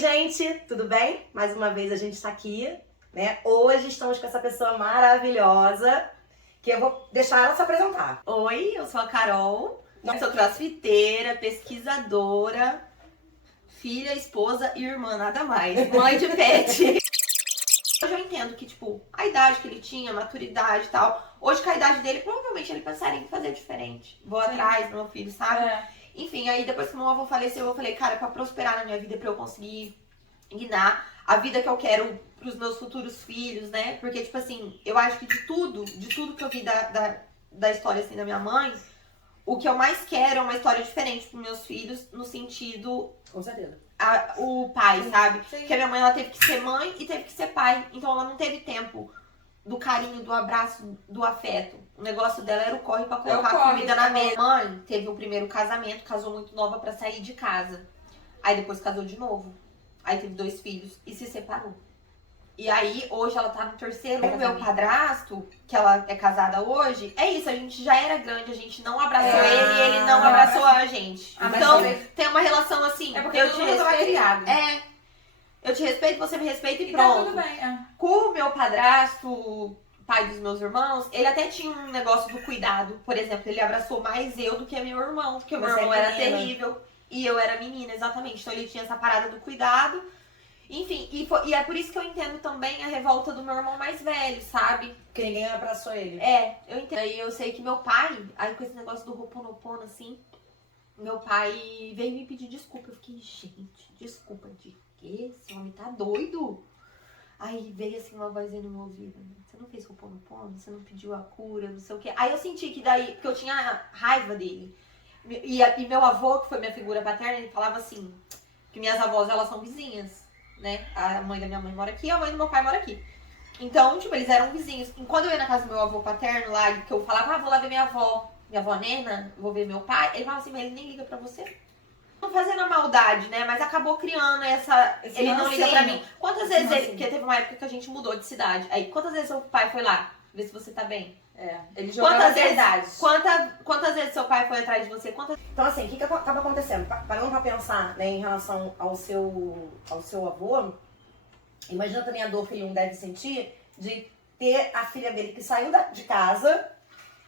gente, tudo bem? Mais uma vez a gente está aqui, né? Hoje estamos com essa pessoa maravilhosa, que eu vou deixar ela se apresentar. Oi, eu sou a Carol, sou crossfiteira, pesquisadora, filha, esposa e irmã, nada mais. Mãe de pet. Hoje eu entendo que, tipo, a idade que ele tinha, a maturidade e tal, hoje com a idade dele, provavelmente ele pensaria em fazer diferente. Vou atrás do meu filho, sabe? Enfim, aí depois que meu avô faleceu, eu falei, cara, pra prosperar na minha vida, pra eu conseguir guinar a vida que eu quero pros meus futuros filhos, né? Porque, tipo assim, eu acho que de tudo que eu vi da história, assim, da minha mãe, o que eu mais quero é uma história diferente pros meus filhos, no sentido... Com certeza. O pai, sabe? Sim. Porque a minha mãe, ela teve que ser mãe e teve que ser pai. Então ela não teve tempo do carinho, do abraço, do afeto. O negócio dela era o corre pra colocar a comida na mesa. Minha mãe teve o primeiro casamento, casou muito nova pra sair de casa. Aí depois casou de novo. Aí teve 2 filhos e se separou. E aí, hoje ela tá no terceiro. O meu padrasto, que ela é casada hoje, é isso, a gente já era grande, a gente não abraçou ele e ele não abraçou a gente. Então, tem uma relação assim, É porque eu todo te mundo tava respeito. criado. Eu te respeito, você me respeita e E tá pronto. tudo bem, Com o meu padrasto, pai dos meus irmãos, ele até tinha um negócio do cuidado. Por exemplo, ele abraçou mais eu do que meu irmão, porque o meu Você irmão é era menina. terrível e eu era menina, exatamente. Então ele tinha essa parada do cuidado. Enfim, e é por isso que eu entendo também a revolta do meu irmão mais velho, sabe? Porque ninguém abraçou ele. Eu entendo. Aí eu sei que meu pai, aí com esse negócio do Ho'oponopono, assim, meu pai veio me pedir desculpa. Eu fiquei, gente, desculpa de quê? Esse homem tá doido? Aí veio assim uma vozinha no meu ouvido. Você não fez Ho'oponopono? Você não pediu a cura, não sei o quê. Aí eu senti que daí, porque eu tinha raiva dele. E meu avô, que foi minha figura paterna, ele falava assim, que minhas avós, elas são vizinhas, né? A mãe da minha mãe mora aqui e a mãe do meu pai mora aqui. Então, tipo, eles eram vizinhos. E quando eu ia na casa do meu avô paterno lá, que eu falava, vou lá ver minha avó Nena, vou ver meu pai, ele falava assim, mas ele nem liga pra você. Não fazendo a maldade, né? Mas acabou criando Esse ele não liga pra rancinho. mim. Quantas Esse vezes ele... rancinho. Porque teve uma época que a gente mudou de cidade. Aí, quantas vezes seu pai foi lá? Ver se você tá bem? Ele jogava Quantas vezes? verdades. Quantas vezes seu pai foi atrás de você? Então, assim, o que acaba acontecendo? Parando pra pensar, né, em relação ao seu avô, imagina também a dor que ele não deve sentir de ter a filha dele que saiu de casa,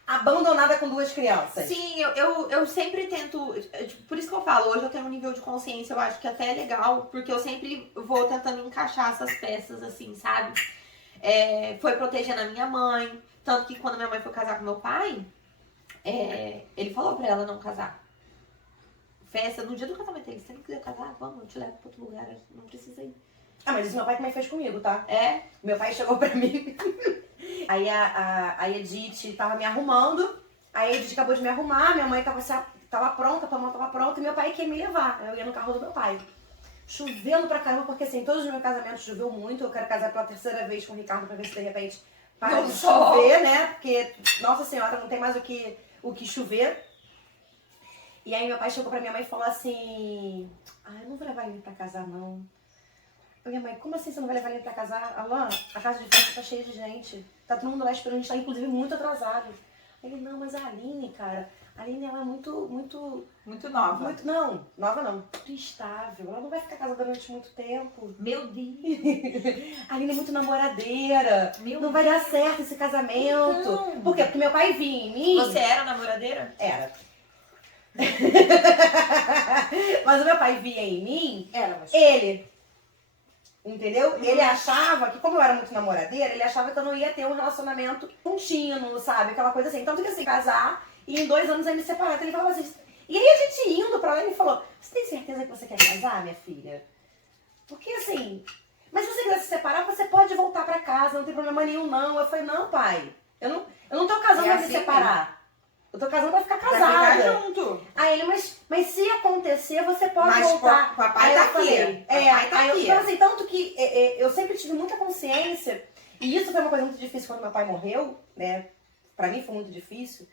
abandonada com 2 crianças. Sim, eu sempre tento... Por isso que eu falo, hoje eu tenho um nível de consciência, eu acho que até é legal, porque eu sempre vou tentando encaixar essas peças, assim, sabe? Foi protegendo a minha mãe, tanto que quando minha mãe foi casar com meu pai, ele falou pra ela não casar. Festa, no dia do casamento dele, se você não quiser casar, vamos, eu te levo pra outro lugar, não precisa ir. Ah, mas isso meu pai também fez comigo, tá? É? Meu pai chegou pra mim, aí a Edith tava me arrumando, aí a Edith acabou de me arrumar, minha mãe tava pronta, tua mãe tava pronta, e meu pai queria me levar. Eu ia no carro do meu pai. Chovendo pra caramba, porque assim, todos os meus casamentos choveu muito. Eu quero casar pela 3ª vez com o Ricardo pra ver se de repente para de chover, né? Porque, nossa senhora, não tem mais o que chover. E aí meu pai chegou pra minha mãe e falou assim, eu não vou levar ele pra casar, não. Minha mãe, como assim você não vai levar ele pra casar? Alan, a casa de festa tá cheia de gente. Tá todo mundo lá esperando, a gente tá inclusive muito atrasado. Ele, não, mas a Aline, cara, a Aline ela é muito nova. não, nova não, muito instável. Ela não vai ficar casada durante muito tempo. Meu Deus! A Aline é muito namoradeira. Não vai dar certo esse casamento. Então. Por quê? Porque meu pai vinha em mim. Você era namoradeira? Era. Mas o meu pai via em mim, ele. Entendeu? Ele achava que, como eu era muito namoradeira, ele achava que eu não ia ter um relacionamento contínuo, sabe? Aquela coisa assim. Tanto que assim, casar e em 2 anos aí me separar. Então ele falava assim. E aí a gente indo pra lá, ele falou: você tem certeza que você quer casar, minha filha? Porque assim. Mas se você quiser se separar, você pode voltar pra casa, não tem problema nenhum, não. Eu falei: não, pai. Eu não tô casando pra me separar. Eu tô casando pra ficar casada. Pra ficar junto. Aí ele, mas se acontecer, você pode Mas voltar. papai Aí tá eu falei, aqui. Papai tá aí eu, aqui. então, assim, tanto que eu sempre tive muita consciência, e isso foi uma coisa muito difícil quando meu pai morreu, né? Pra mim foi muito difícil,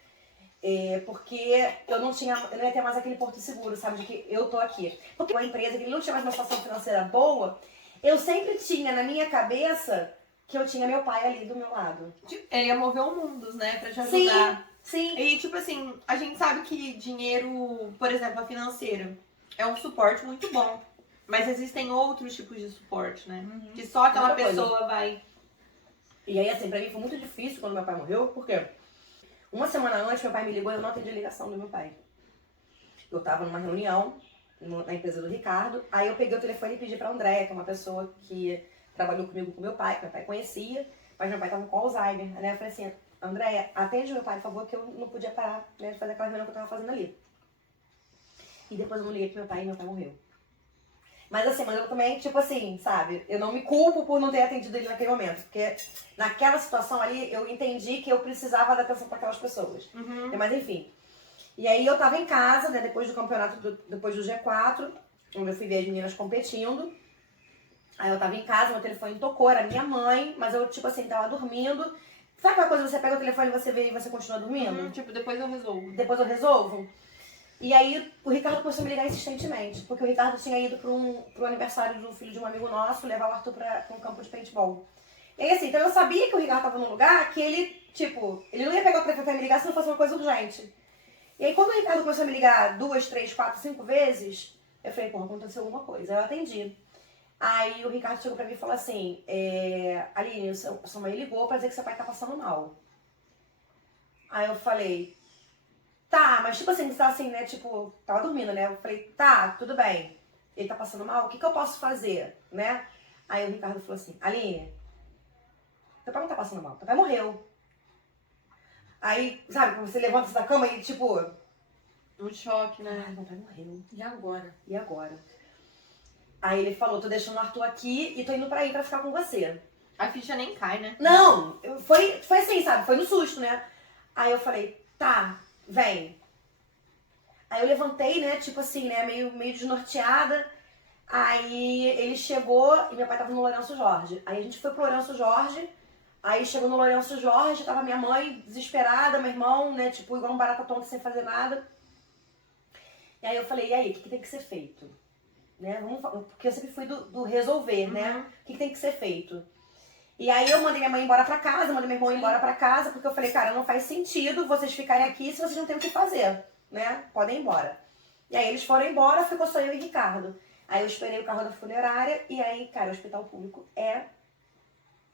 porque eu não ia ter mais aquele porto seguro, sabe? De que eu tô aqui. Porque uma empresa que não tinha mais uma situação financeira boa, eu sempre tinha na minha cabeça que eu tinha meu pai ali do meu lado. Ele ia mover o mundo, né? Pra te ajudar. Sim. E, tipo assim, a gente sabe que dinheiro, por exemplo, a financeira, é um suporte muito bom. Mas existem outros tipos de suporte, né? Que só aquela Outra coisa. pessoa vai... E aí, assim, pra mim foi muito difícil quando meu pai morreu, porque uma semana antes meu pai me ligou e eu não atendi a ligação do meu pai. Eu tava numa reunião na empresa do Ricardo, aí eu peguei o telefone e pedi pra Andréia, que é uma pessoa que trabalhou comigo com meu pai, que meu pai conhecia, mas meu pai tava com Alzheimer. Aí eu falei assim, Andréia, atende meu pai, por favor, que eu não podia parar, né, de fazer aquela reunião que eu tava fazendo ali. E depois eu não liguei pro meu pai e meu pai morreu. Mas assim, mas eu também, tipo assim, sabe? Eu não me culpo por não ter atendido ele naquele momento. Porque naquela situação ali, eu entendi que eu precisava dar atenção para aquelas pessoas. Mas enfim. E aí eu tava em casa, né? Depois do campeonato, depois do G4, onde eu fui ver as meninas competindo. Aí eu tava em casa, meu telefone tocou, era minha mãe. Mas eu, tipo assim, tava dormindo. Sabe aquela coisa, você pega o telefone e você vê e você continua dormindo? Tipo, depois eu resolvo. Depois eu resolvo? E aí o Ricardo começou a me ligar insistentemente, porque o Ricardo tinha ido pro aniversário do filho de um amigo nosso, levar o Arthur pra um campo de paintball. E aí assim, então eu sabia que o Ricardo tava num lugar que ele, tipo, ele não ia pegar o telefone pra me ligar se não fosse uma coisa urgente. E aí quando o Ricardo começou a me ligar 2, 3, 4, 5 vezes, eu falei, pô, aconteceu alguma coisa. Aí eu atendi. Aí o Ricardo chegou pra mim e falou assim, Aline, sua mãe ligou pra dizer que seu pai tá passando mal. Aí eu falei, tá, mas tipo assim, você tá assim, né, tipo, tava dormindo, né? Eu falei, tá, tudo bem. Ele tá passando mal, o que eu posso fazer, né? Aí o Ricardo falou assim, Aline, teu pai não tá passando mal, teu pai morreu. Aí, sabe, quando você levanta da cama e tipo, Um choque, né? ai, meu pai morreu, E agora? e agora? Aí ele falou, tô deixando o Arthur aqui e tô indo pra ir pra ficar com você. A ficha nem cai, né? Não, foi assim, sabe, foi no susto, né? Aí eu falei, tá, vem. Aí eu levantei, né, tipo assim, né, meio desnorteada. Aí ele chegou e meu pai tava no Lourenço Jorge. Aí a gente foi pro Lourenço Jorge. Aí chegou no Lourenço Jorge, tava minha mãe desesperada, meu irmão, né, tipo, igual um barata tonta sem fazer nada. E aí eu falei, e aí, o que tem que ser feito? Né, porque eu sempre fui do resolver, né, o que tem que ser feito? E aí eu mandei minha mãe embora pra casa, mandei meu irmão embora pra casa, porque eu falei, cara, não faz sentido vocês ficarem aqui se vocês não têm o que fazer, né? Podem ir embora. E aí eles foram embora, ficou só eu e Ricardo. Aí eu esperei o carro da funerária e aí, cara, o hospital público é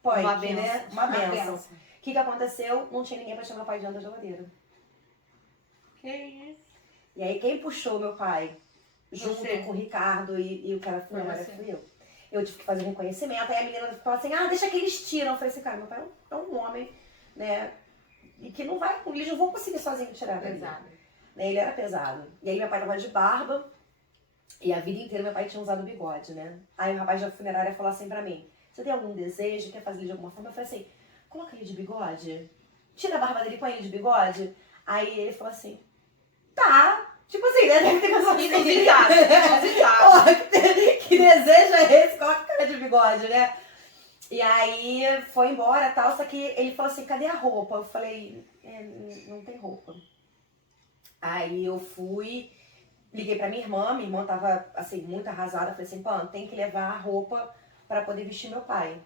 punk, Uma benção. né? Uma benção. O que aconteceu? Não tinha ninguém pra tirar meu pai de dentro da geladeira. Que isso? E aí quem puxou meu pai junto Você. com o Ricardo e o cara da funerária você. fui eu. Eu tive que fazer um reconhecimento, aí a menina falou assim, deixa que eles tiram. Eu falei assim, cara, meu pai é um homem, né, e que não vai, eles não vão conseguir sozinho tirar dele. Pesado. Né, ele era pesado. E aí meu pai tava de barba, e a vida inteira meu pai tinha usado bigode, né. Aí o rapaz da funerária falou assim pra mim, você tem algum desejo, quer fazer ele de alguma forma? Eu falei assim, coloca ele de bigode, tira a barba dele, põe ele de bigode. Aí ele falou assim, tá. Tipo assim, né? Deve ter pensado assim. Inusitado, inusitado. Porra, que desejo é esse? Coloca a cara de bigode, né? E aí foi embora e tal, só que ele falou assim, cadê a roupa? Eu falei, não tem roupa. Aí eu fui, liguei pra minha irmã tava assim, muito arrasada, falei assim, pô, tem que levar a roupa pra poder vestir meu pai.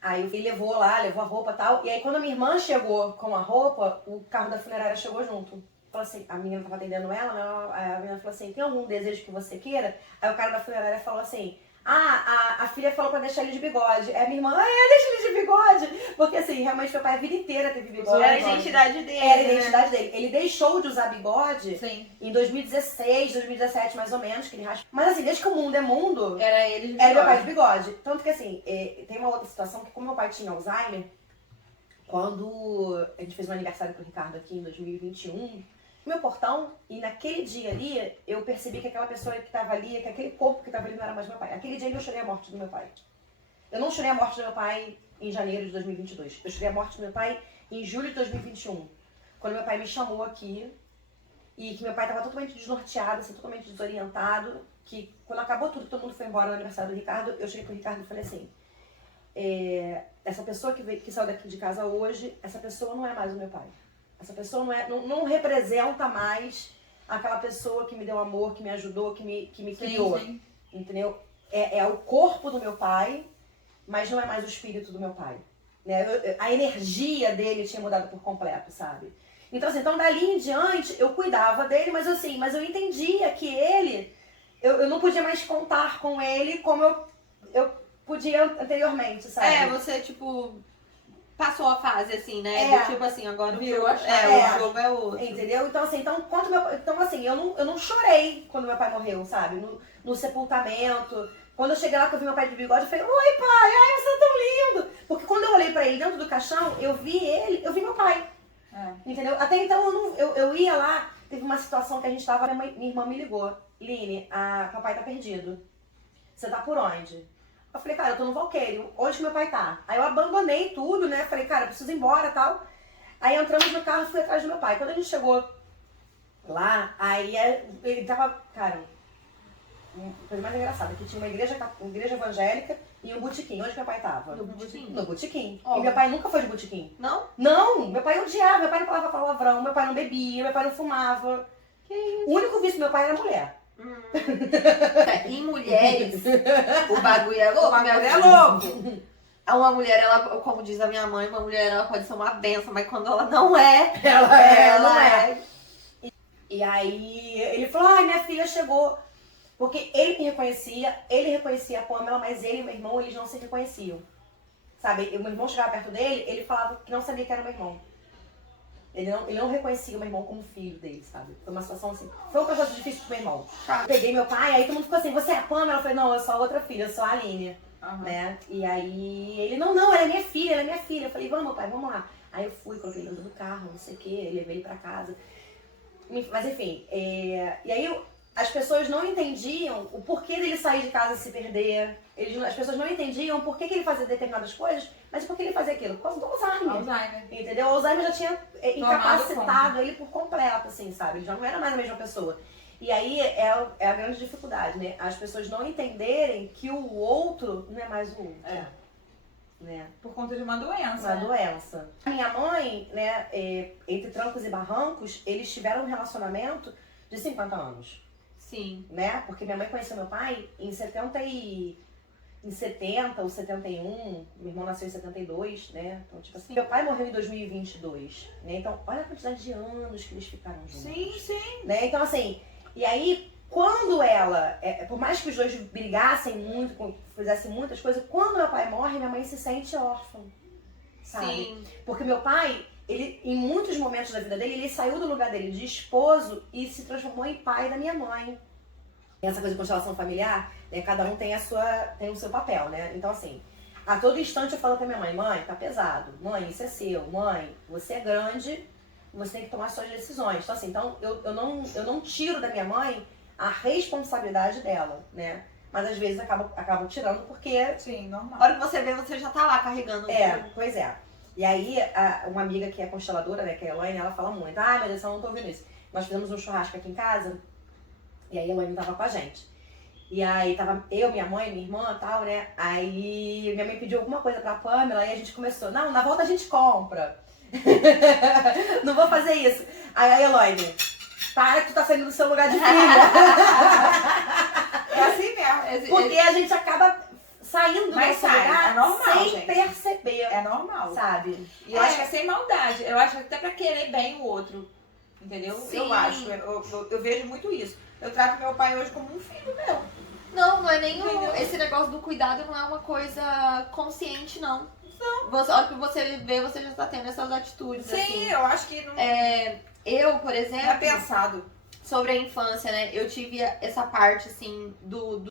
Aí ele levou a roupa e tal, e aí quando a minha irmã chegou com a roupa, o carro da funerária chegou junto. Falou assim, a menina tava atendendo ela, a menina falou assim, tem algum desejo que você queira? Aí o cara da funerária falou assim, a filha falou pra deixar ele de bigode. Aí a minha irmã, deixa ele de bigode. Porque assim, realmente meu pai a vida inteira teve bigode. Era a identidade dele. Era a identidade dele. Ele deixou de usar bigode Sim. em 2016, 2017 mais ou menos, que ele raspa. Mas assim, desde que o mundo é mundo, Era ele de era meu pai de bigode. bigode. Tanto que assim, tem uma outra situação que como meu pai tinha Alzheimer, quando a gente fez um aniversário pro Ricardo aqui em 2021, meu portão, e naquele dia ali, eu percebi que aquela pessoa que tava ali, que aquele corpo que tava ali não era mais meu pai. Aquele dia ali eu chorei a morte do meu pai. Eu não chorei a morte do meu pai em janeiro de 2022. Eu chorei a morte do meu pai em julho de 2021. Quando meu pai me chamou aqui, e que meu pai tava totalmente desnorteado, assim, totalmente desorientado, que quando acabou tudo, todo mundo foi embora no aniversário do Ricardo, eu cheguei pro Ricardo e falei assim, essa pessoa que saiu daqui de casa hoje, essa pessoa não é mais o meu pai. Essa pessoa não representa mais aquela pessoa que me deu amor, que me ajudou, que me criou. Sim. Entendeu? É o corpo do meu pai, mas não é mais o espírito do meu pai. Né? A energia dele tinha mudado por completo, sabe? Então, assim, dali em diante, eu cuidava dele, mas eu entendia que ele eu não podia mais contar com ele como eu podia anteriormente, sabe? Você, tipo, passou a fase, assim, né? É. Do tipo assim, agora Virou a chave. o jogo é outro. Entendeu? Então, assim, então, assim, eu não chorei quando meu pai morreu, sabe? No sepultamento. Quando eu cheguei lá que eu vi meu pai de bigode, eu falei, oi pai, ai, você é tão lindo. Porque quando eu olhei pra ele dentro do caixão, eu vi meu pai. Entendeu? Até então eu ia lá, teve uma situação que a gente tava, minha irmã me ligou. Line, papai tá perdido. Você tá por onde? Eu falei, cara, eu tô no Valqueiro. Onde que meu pai tá? Aí eu abandonei tudo, né? Falei, cara, eu preciso ir embora e tal. Aí entramos no carro e fui atrás do meu pai. Quando a gente chegou lá, aí ele tava, cara, coisa mais engraçada, que tinha uma igreja evangélica e um botequim. Onde meu pai tava? No botequim? No botequim. Ó. E meu pai nunca foi de botequim. Não? Não, meu pai odiava, meu pai não falava palavrão, meu pai não bebia, meu pai não fumava. Que isso? O único vício do meu pai era mulher. Em mulheres, o bagulho é louco. O bagulho minha é filha. louco. Uma mulher, ela, como diz a minha mãe, uma mulher ela pode ser uma benção, mas quando ela não é, Não é. E aí ele falou, ai, minha filha chegou. Porque ele me reconhecia, ele reconhecia a Pamela, mas ele e meu irmão, eles não se reconheciam. Sabe, o meu irmão chegava perto dele, ele falava que não sabia que era meu irmão. Ele não reconhecia o meu irmão como filho dele, sabe? Foi uma situação assim, foi um processo difícil pro meu irmão. Eu peguei meu pai, aí todo mundo ficou assim, você é a Pamela? Eu falei, não, eu sou a outra filha, eu sou a Aline. Né? E aí ele, não, ela é minha filha, Eu falei, vamos, pai, vamos lá. Aí eu fui, coloquei ele dentro do carro, não sei o quê, levei ele pra casa. Mas enfim, e aí as pessoas não entendiam o porquê dele sair de casa e se perder. As pessoas não entendiam por que ele fazia determinadas coisas, mas por que ele fazia aquilo? Por causa do Alzheimer. Alzheimer. Entendeu? O Alzheimer já tinha incapacitado conta. ele por completo, assim, sabe? Ele já não era mais a mesma pessoa. E aí é a grande dificuldade, né? As pessoas não entenderem que o outro não é mais o outro. Né? Por conta de uma doença. Uma doença. A minha mãe, né, entre trancos e barrancos, eles tiveram um relacionamento de 50 anos. Sim. Né? Porque minha mãe conheceu meu pai em 70 ou 71, meu irmão nasceu em 72, né? Então, tipo assim, meu pai morreu em 2022, né? Então, olha a quantidade de anos que eles ficaram juntos. Sim. Né? Então, assim, e aí, quando ela, por mais que os dois brigassem muito, fizessem muitas coisas, quando meu pai morre, minha mãe se sente órfã, sabe? Sim. Porque meu pai, ele, em muitos momentos da vida dele, ele saiu do lugar dele de esposo e se transformou em pai da minha mãe. Essa coisa de constelação familiar, né, cada um tem o seu papel, né? Então, assim, a todo instante eu falo pra minha mãe, tá pesado, mãe, isso é seu, mãe, você é grande, você tem que tomar suas decisões. Então, assim, eu não tiro da minha mãe a responsabilidade dela, né? Mas às vezes acabo tirando porque... Sim, normal. A hora que você vê, você já tá lá carregando. Pois é. E aí, uma amiga que é consteladora, né, que é a Elaine, ela fala muito, ai, meu Deus, eu não tô ouvindo isso. Nós fizemos um churrasco aqui em casa, e aí a Elaine tava com a gente. E aí tava eu, minha mãe, minha irmã e tal, né? Aí minha mãe pediu alguma coisa pra Pamela e a gente começou, não, na volta a gente compra. Não vou fazer isso. Aí a Elaine, para que tu tá saindo do seu lugar de filha. É assim mesmo. Porque a gente acaba saindo do Mas nosso sai, lugar é normal, sem gente. perceber, É normal. sabe? E eu acho que é sem maldade. Eu acho que até pra querer bem o outro. Entendeu? Sim. Eu acho. Eu vejo muito isso. Eu trato meu pai hoje como um filho meu. Não é nem Entendeu? esse negócio do cuidado não é uma coisa consciente, não. Você, a hora que você vê, você já tá tendo essas atitudes, Sim, assim. eu acho que não Eu, por é exemplo, pensado. sobre a infância, né? Eu tive essa parte, assim, do